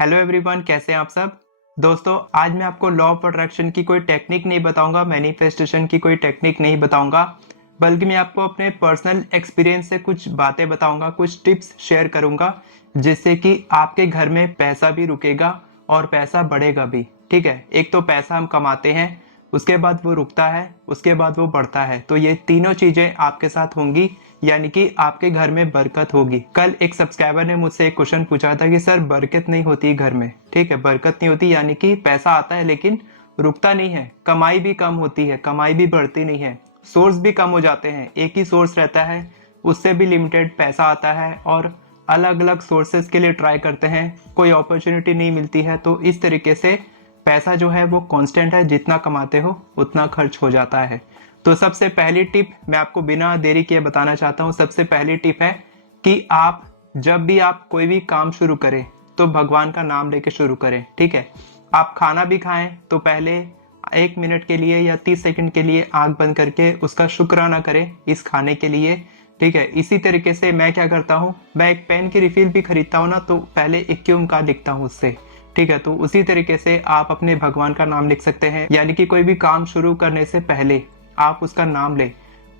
Hello everyone, कैसे हैं आप सब। दोस्तों, आज मैं आपको लॉ ऑफ अट्रैक्शन की कोई टेक्निक नहीं बताऊंगा, मैनिफेस्टेशन की कोई टेक्निक नहीं बताऊंगा, बल्कि मैं आपको अपने पर्सनल एक्सपीरियंस से कुछ बातें बताऊंगा, कुछ टिप्स शेयर करूंगा, जिससे कि आपके घर में पैसा भी रुकेगा और पैसा बढ़ेगा भी। ठीक है, एक तो पैसा हम कमाते हैं, उसके बाद वो रुकता है, उसके बाद वो बढ़ता है। तो ये तीनों चीजें आपके साथ होंगी, यानी कि आपके घर में बरकत होगी। कल एक सब्सक्राइबर ने मुझसे एक क्वेश्चन पूछा था कि सर बरकत नहीं होती घर में। ठीक है, बरकत नहीं होती यानी कि पैसा आता है लेकिन रुकता नहीं है, कमाई भी कम होती है, कमाई भी बढ़ती नहीं है, सोर्स भी कम हो जाते हैं। एक ही सोर्स रहता है, उससे भी लिमिटेड पैसा आता है और अलग अलग सोर्सेस के लिए ट्राई करते हैं, कोई अपॉर्चुनिटी नहीं मिलती है। तो इस तरीके से पैसा जो है वो कांस्टेंट है, जितना कमाते हो उतना खर्च हो जाता है। तो सबसे पहली टिप मैं आपको बिना देरी किए बताना चाहता हूँ। सबसे पहली टिप है कि आप जब भी आप कोई भी काम शुरू करें तो भगवान का नाम लेके शुरू करें। ठीक है, आप खाना भी खाएं तो पहले 1 मिनट के लिए या 30 सेकंड के लिए आंख बंद करके उसका शुक्राना करें इस खाने के लिए। ठीक है, इसी तरीके से मैं क्या करता हूँ, मैं एक पेन की रिफिल भी खरीदता हूँ ना, तो पहले 21 का लिखता हूँ उससे। ठीक है, तो उसी तरीके से आप अपने भगवान का नाम लिख सकते हैं, यानी कि कोई भी काम शुरू करने से पहले आप उसका नाम लें।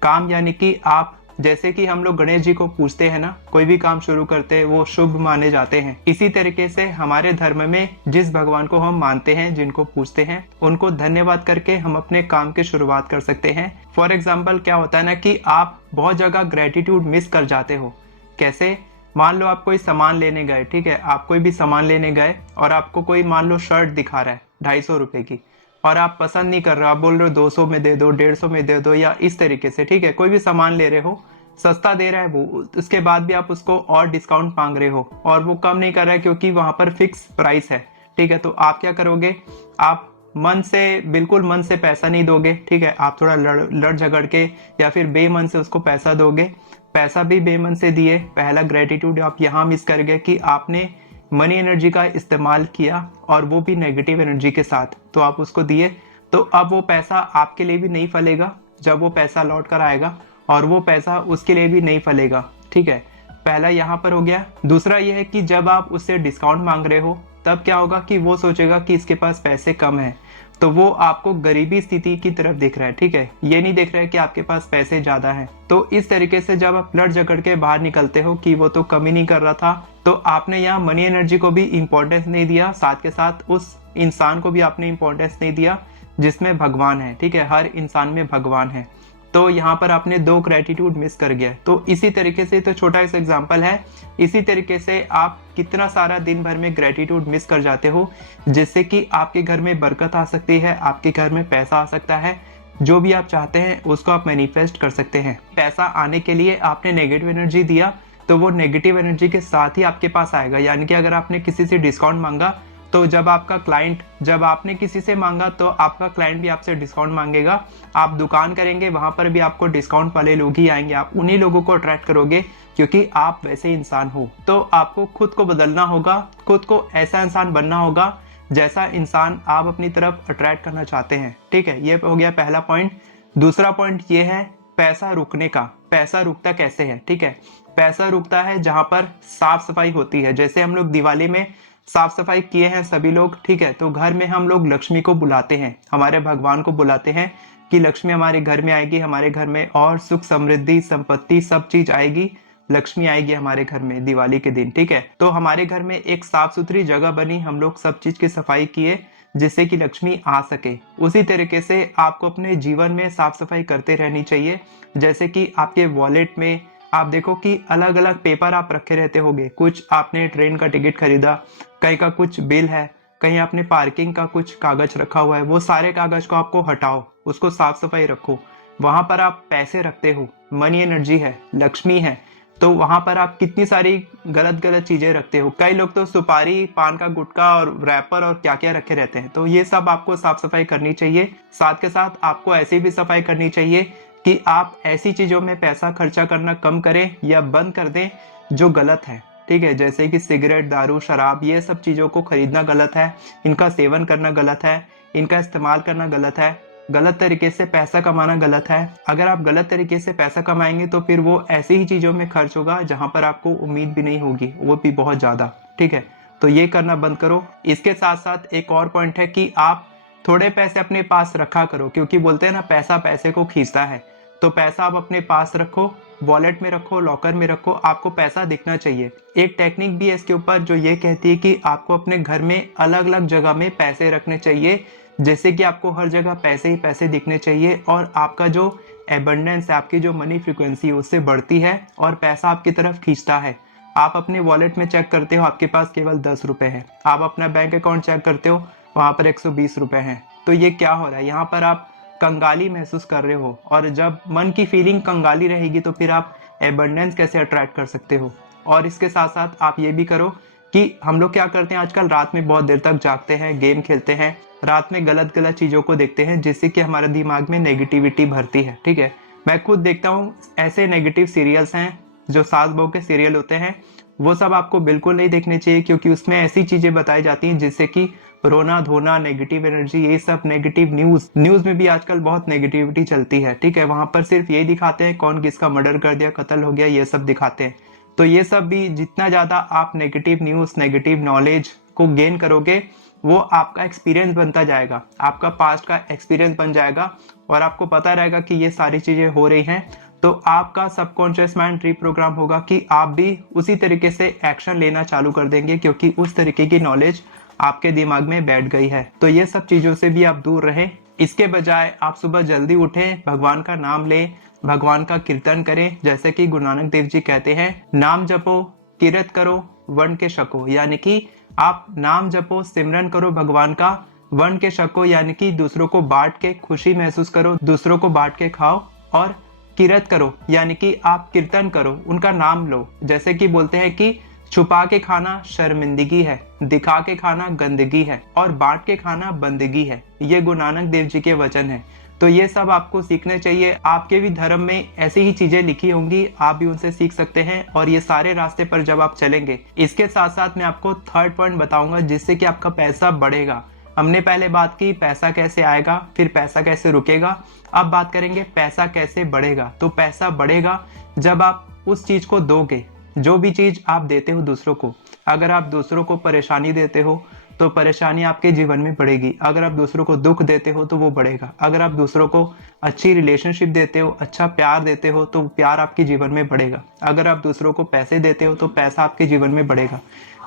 काम यानी कि आप, जैसे कि हम लोग गणेश जी को पूजते हैं ना, कोई भी काम शुरू करते हैं वो शुभ माने जाते हैं। इसी तरीके से हमारे धर्म में जिस भगवान को हम मानते हैं, जिनको पूजते हैं, उनको धन्यवाद करके हम अपने काम की शुरुआत कर सकते हैं। फॉर एग्जाम्पल क्या होता है ना कि आप बहुत जगह ग्रेटिट्यूड मिस कर जाते हो। कैसे? मान लो आप कोई सामान लेने गए। ठीक है, आप कोई भी सामान लेने गए और आपको कोई मान लो शर्ट दिखा रहा है 250 रुपए की, और आप पसंद नहीं कर रहे हो, आप बोल रहे हो 200 में दे दो, 150 में दे दो, या इस तरीके से। ठीक है, कोई भी सामान ले रहे हो, सस्ता दे रहा है वो, उसके बाद भी आप उसको और डिस्काउंट मांग रहे हो और वो कम नहीं कर रहा है क्योंकि वहां पर फिक्स प्राइस है। ठीक है, तो आप क्या करोगे, आप मन से, बिल्कुल मन से पैसा नहीं दोगे। ठीक है, आप थोड़ा लड़ झगड़ के या फिर बेमन से उसको पैसा दोगे। पैसा भी बेमन से दिए, पहला ग्रेटिट्यूड आप यहाँ मिस कर गए कि आपने मनी एनर्जी का इस्तेमाल किया और वो भी नेगेटिव एनर्जी के साथ, तो आप उसको दिए। तो अब वो पैसा आपके लिए भी नहीं फलेगा जब वो पैसा लौट कर आएगा, और वो पैसा उसके लिए भी नहीं फलेगा। ठीक है, पहला यहाँ पर हो गया। दूसरा यह है कि जब आप उससे डिस्काउंट मांग रहे हो तब क्या होगा कि वो सोचेगा कि इसके पास पैसे कम है, तो वो आपको गरीबी स्थिति की तरफ देख रहा है। ठीक है, ये नहीं देख रहा है कि आपके पास पैसे ज्यादा हैं। तो इस तरीके से जब आप लड़ झगड़ के बाहर निकलते हो कि वो तो कम ही नहीं कर रहा था, तो आपने यहाँ मनी एनर्जी को भी इंपॉर्टेंस नहीं दिया, साथ के साथ उस इंसान को भी आपने इंपॉर्टेंस नहीं दिया जिसमें भगवान है। ठीक है, हर इंसान में भगवान है। तो यहाँ पर आपने 2 ग्रेटिट्यूड मिस कर गया। तो इसी तरीके से, तो छोटा सा एग्जांपल है, इसी तरीके से आप कितना सारा दिन भर में ग्रेटिट्यूड मिस कर जाते हो, जिससे कि आपके घर में बरकत आ सकती है, आपके घर में पैसा आ सकता है। जो भी आप चाहते हैं उसको आप मैनिफेस्ट कर सकते हैं। पैसा आने के लिए आपने नेगेटिव एनर्जी दिया, तो वो नेगेटिव एनर्जी के साथ ही आपके पास आएगा। यानी कि अगर आपने किसी से डिस्काउंट मांगा, तो जब आपने किसी से मांगा तो आपका क्लाइंट भी आपसे डिस्काउंट मांगेगा। आप दुकान करेंगे, वहां पर भी आपको डिस्काउंट वाले लोग ही आएंगे, आप उन्हीं लोगों को अट्रैक्ट करोगे क्योंकि आप वैसे इंसान हो। तो आपको खुद को बदलना होगा, खुद को ऐसा इंसान बनना होगा जैसा इंसान आप अपनी तरफ अट्रैक्ट करना चाहते हैं। ठीक है, ये हो गया पहला पॉइंट। दूसरा पॉइंट ये है पैसा रुकने का। पैसा रुकता कैसे है? ठीक है, पैसा रुकता है जहां पर साफ सफाई होती है। जैसे हम लोग दिवाली में साफ सफाई किए हैं सभी लोग। ठीक है, तो घर में हम लोग लक्ष्मी को बुलाते हैं, हमारे भगवान को बुलाते हैं कि लक्ष्मी हमारे घर में आएगी, हमारे घर में और सुख समृद्धि संपत्ति सब चीज आएगी, लक्ष्मी आएगी हमारे घर में दिवाली के दिन। ठीक है, तो हमारे घर में एक साफ सुथरी जगह बनी, हम लोग सब चीज की सफाई किए जिससे कि लक्ष्मी आ सके। उसी तरीके से आपको अपने जीवन में साफ सफाई करते रहनी चाहिए। जैसे कि आपके वॉलेट में आप देखो कि अलग अलग पेपर आप रखे रहते होंगे। कुछ आपने ट्रेन का टिकट खरीदा, कहीं का कुछ बिल है, कहीं आपने पार्किंग का कुछ कागज रखा हुआ है, वो सारे कागज को आपको हटाओ, उसको साफ सफाई रखो। वहां पर आप पैसे रखते हो, मनी एनर्जी है, लक्ष्मी है, तो वहां पर आप कितनी सारी गलत गलत चीजें रखते हो। कई लोग तो सुपारी, पान का गुटखा और रैपर और क्या क्या रखे रहते हैं। तो ये सब आपको साफ सफाई करनी चाहिए। साथ के साथ आपको ऐसी भी सफाई करनी चाहिए कि आप ऐसी चीजों में पैसा खर्चा करना कम करें या बंद कर दें जो गलत है। ठीक है, जैसे कि सिगरेट, दारू, शराब, ये सब चीजों को खरीदना गलत है, इनका सेवन करना गलत है, इनका इस्तेमाल करना गलत है, गलत तरीके से पैसा कमाना गलत है। अगर आप गलत तरीके से पैसा कमाएंगे तो फिर वो ऐसी ही चीजों में खर्च होगा जहां पर आपको उम्मीद भी नहीं होगी, वो भी बहुत ज्यादा। ठीक है, तो ये करना बंद करो। इसके साथ साथ एक और पॉइंट है कि आप थोड़े पैसे अपने पास रखा करो, क्योंकि बोलते हैं ना पैसा पैसे को खींचता है। तो पैसा आप अपने पास रखो, वॉलेट में रखो, लॉकर में रखो, आपको पैसा दिखना चाहिए। एक टेक्निक भी है इसके ऊपर जो ये कहती है कि आपको अपने घर में अलग अलग जगह में पैसे रखने चाहिए, जैसे कि आपको हर जगह पैसे ही पैसे दिखने चाहिए और आपका जो एबंडेंस है, आपकी जो मनी फ्रीक्वेंसी है उससे बढ़ती है और पैसा आपकी तरफ खींचता है। आप अपने वॉलेट में चेक करते हो, आपके पास केवल 10 रुपए है। आप अपना बैंक अकाउंट चेक करते हो, वहां पर 120 रुपए हैं। तो ये क्या हो रहा है, यहाँ पर आप कंगाली महसूस कर रहे हो, और जब मन की फीलिंग कंगाली रहेगी तो फिर आप एबंडेंस कैसे अट्रैक्ट कर सकते हो। और इसके साथ साथ आप ये भी करो कि हम लोग क्या करते हैं आजकल, रात में बहुत देर तक जागते हैं, गेम खेलते हैं, रात में गलत गलत चीजों को देखते हैं, जिससे कि हमारे दिमाग में नेगेटिविटी भरती है। ठीक है, मैं खुद देखता हूँ ऐसे नेगेटिव सीरियल्स हैं जो सास बहू के सीरियल होते हैं, वो सब आपको बिल्कुल नहीं देखने चाहिए, क्योंकि उसमें ऐसी चीजें बताई जाती हैं जिससे कि रोना धोना, नेगेटिव एनर्जी, ये सब नेगेटिव न्यूज में भी आजकल बहुत नेगेटिविटी चलती है। ठीक है, वहां पर सिर्फ यही दिखाते हैं कौन किसका मर्डर कर दिया, कत्ल हो गया, ये सब दिखाते हैं। तो ये सब भी जितना ज्यादा आप नेगेटिव न्यूज, नेगेटिव नॉलेज को गेन करोगे, वो आपका एक्सपीरियंस बनता जाएगा, आपका पास्ट का एक्सपीरियंस बन जाएगा, और आपको पता रहेगा कि ये सारी चीजें हो रही हैं। तो आपका सबकॉन्शियस माइंड रिप्रोग्राम होगा कि आप भी उसी तरीके से एक्शन लेना चालू कर देंगे, क्योंकि उस तरीके की नॉलेज आपके दिमाग में बैठ गई है। तो ये सब चीजों से भी आप दूर रहें। इसके बजाय आप सुबह जल्दी उठें, भगवान का नाम लें, भगवान का कीर्तन करें। जैसे कि गुरु नानक देव जी कहते हैं, नाम जपो, किरत करो, वन के शको, यानी कि आप नाम जपो, सिमरन करो भगवान का, वन के शको यानी कि दूसरों को बांट के खुशी महसूस करो, दूसरों को बांट के खाओ, और किरत करो यानी कि आप कीर्तन करो, उनका नाम लो। जैसे कि बोलते हैं कि छुपा के खाना शर्मिंदगी है, दिखा के खाना गंदगी है, और बांट के खाना बंदगी है। ये गुरु नानक देव जी के वचन है। तो ये सब आपको सीखने चाहिए। आपके भी धर्म में ऐसी ही चीजें लिखी होंगी, आप भी उनसे सीख सकते हैं, और ये सारे रास्ते पर जब आप चलेंगे। इसके साथ साथ मैं आपको थर्ड पॉइंट बताऊंगा जिससे कि आपका पैसा बढ़ेगा। हमने पहले बात की पैसा कैसे आएगा, फिर पैसा कैसे रुकेगा, अब बात करेंगे पैसा कैसे बढ़ेगा। तो पैसा बढ़ेगा जब आप उस चीज को दोगे, जो भी चीज आप देते हो दूसरों को। अगर आप दूसरों को परेशानी देते हो तो परेशानी आपके जीवन में बढ़ेगी। अगर आप दूसरों को दुख देते हो तो वो बढ़ेगा। अगर आप दूसरों को अच्छी रिलेशनशिप देते हो, अच्छा प्यार देते हो, तो प्यार आपके जीवन में बढ़ेगा। अगर आप दूसरों को पैसे देते हो तो पैसा आपके जीवन में बढ़ेगा।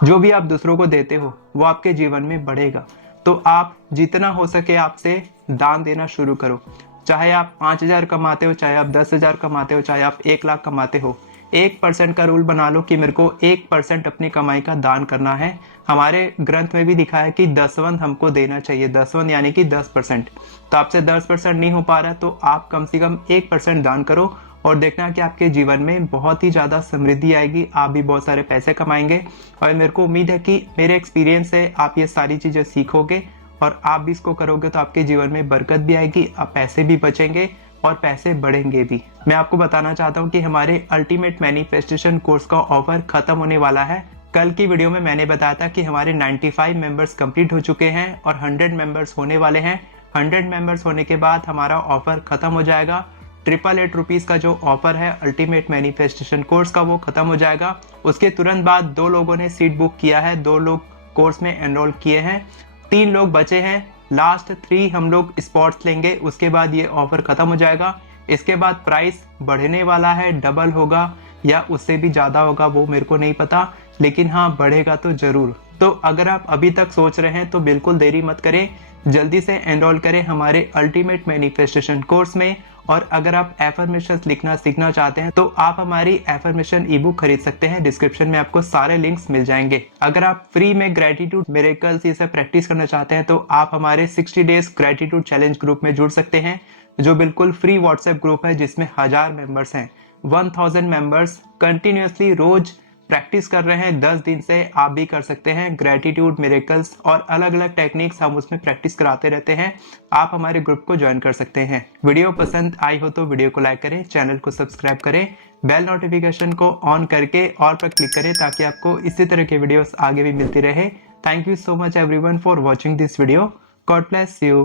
जो भी आप दूसरों को देते हो वो आपके जीवन में बढ़ेगा। तो आप जितना हो सके आपसे दान देना शुरू करो। चाहे आप 5,000 कमाते हो, चाहे आप 10,000 कमाते हो, चाहे आप 1,00,000 कमाते हो, 1% का रूल बना लो कि मेरे को 1% अपनी कमाई का दान करना है। हमारे ग्रंथ में भी लिखा है कि 10वन हमको देना चाहिए, 10वन यानी कि 10%। तो आपसे 10% नहीं हो पा रहा तो आप कम से कम 1% दान करो, और देखना कि आपके जीवन में बहुत ही ज्यादा समृद्धि आएगी, आप भी बहुत सारे पैसे कमाएंगे। और मेरे को उम्मीद है कि मेरे एक्सपीरियंस से आप ये सारी चीजें सीखोगे और आप भी इसको करोगे तो आपके जीवन में बरकत भी आएगी, आप पैसे भी बचेंगे और पैसे बढ़ेंगे भी। मैं आपको बताना चाहता हूँ कि हमारे अल्टीमेट मैनिफेस्टेशन कोर्स का ऑफर खत्म होने वाला है। कल की वीडियो में मैंने बताया था कि हमारे 95 मेंबर्स कंप्लीट हो चुके हैं और 100 मेंबर्स होने वाले हैं। 100 मेंबर्स होने के बाद हमारा ऑफर खत्म हो जाएगा। 888 रुपीज का जो ऑफर है अल्टीमेट मैनिफेस्टेशन कोर्स का, वो खत्म हो जाएगा। उसके तुरंत बाद 2 लोगों ने सीट बुक किया है, 2 लोग कोर्स में एनरोल किए हैं, 3 लोग बचे हैं। लास्ट 3 हम लोग स्पॉट्स लेंगे, उसके बाद ये ऑफर खत्म हो जाएगा। इसके बाद प्राइस बढ़ने वाला है, डबल होगा या उससे भी ज्यादा होगा वो मेरे को नहीं पता, लेकिन हाँ बढ़ेगा तो जरूर। तो अगर आप अभी तक सोच रहे हैं तो बिल्कुल देरी मत करें, जल्दी से एनरोल करें हमारे अल्टीमेट मैनिफेस्टेशन कोर्स में। और अगर आप एफर्मेशन लिखना सीखना चाहते हैं तो आप हमारी एफर्मेशन ई बुक खरीद सकते हैं, डिस्क्रिप्शन में आपको सारे लिंक्स मिल जाएंगे। अगर आप फ्री में ग्रेटिट्यूड मिरेकल्स ये सब प्रैक्टिस करना चाहते हैं तो आप हमारे 60 डेज ग्रेटिट्यूड चैलेंज ग्रुप में जुड़ सकते हैं, जो बिल्कुल फ्री व्हाट्सएप ग्रुप है जिसमें 1000 मेंबर्स हैं। 1000 मेंबर्स कंटिन्यूअसली रोज प्रैक्टिस कर रहे हैं, 10 दिन से आप भी कर सकते हैं। ग्रेटिट्यूड मिरेकल्स और अलग अलग टेक्निक्स हम उसमें प्रैक्टिस कराते रहते हैं। आप हमारे ग्रुप को ज्वाइन कर सकते हैं। वीडियो पसंद आई हो तो वीडियो को लाइक करें, चैनल को सब्सक्राइब करें, बेल नोटिफिकेशन को ऑन करके ऑल पर क्लिक करें ताकि आपको इसी तरह के वीडियोस आगे भी मिलती रहे। Thank you so much everyone for watching this video. God bless you.